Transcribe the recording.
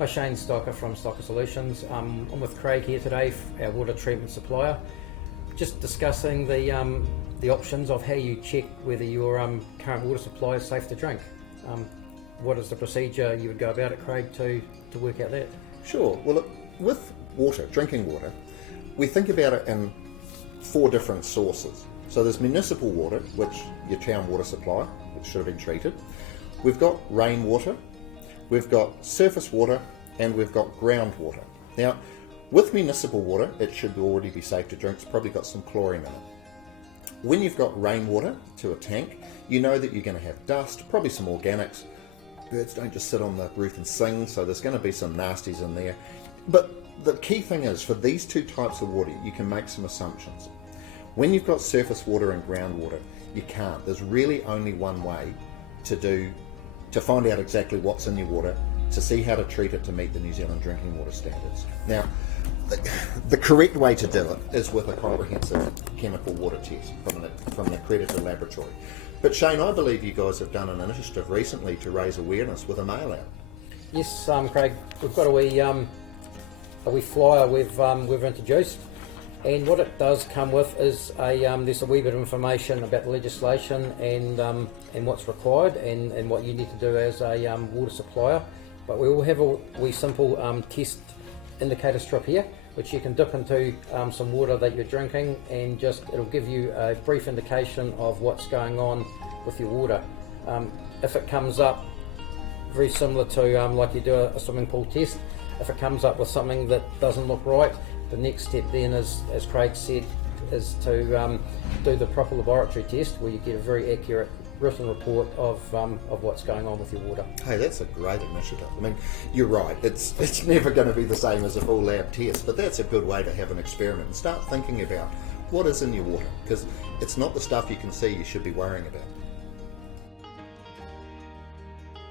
Hi, Shane Stocker from Stocker Solutions. I'm with Craig here today, our water treatment supplier. Just discussing the options of how you check whether your current water supply is safe to drink. What is the procedure you would go about it, Craig, to work out that? Sure. Well, look, with water, drinking water, we think about it in 4 different sources. So there's municipal water, which your town water supply, which should have been treated. We've got rainwater, we've got surface water, and we've got groundwater. Now, with municipal water, it should already be safe to drink. It's probably got some chlorine in it. When you've got rainwater to a tank, you know that you're going to have dust, probably some organics. Birds don't just sit on the roof and sing, so there's going to be some nasties in there. But the key thing is, for these 2 types of water, you can make some assumptions. When you've got surface water and groundwater, you can't. There's really only one way to find out exactly what's in your water, to see how to treat it to meet the New Zealand drinking water standards. Now, the correct way to do it is with a comprehensive chemical water test from an accredited laboratory. But Shane, I believe you guys have done an initiative recently to raise awareness with a mail out. Yes, Craig, we've got a wee flyer we've introduced, and what it does come with is there's a wee bit of information about the legislation and what's required and what you need to do as a water supplier. But we will have a wee simple test indicator strip here, which you can dip into some water that you're drinking, and it'll give you a brief indication of what's going on with your water. If it comes up very similar to like you do a swimming pool test, if it comes up with something that doesn't look right, the next step then is, as Craig said, is to do the proper laboratory test, where you get a very accurate written report of what's going on with your water. Hey, that's a great initiative. I mean, you're right, it's never going to be the same as a full lab test, but that's a good way to have an experiment and start thinking about what is in your water, because it's not the stuff you can see you should be worrying about.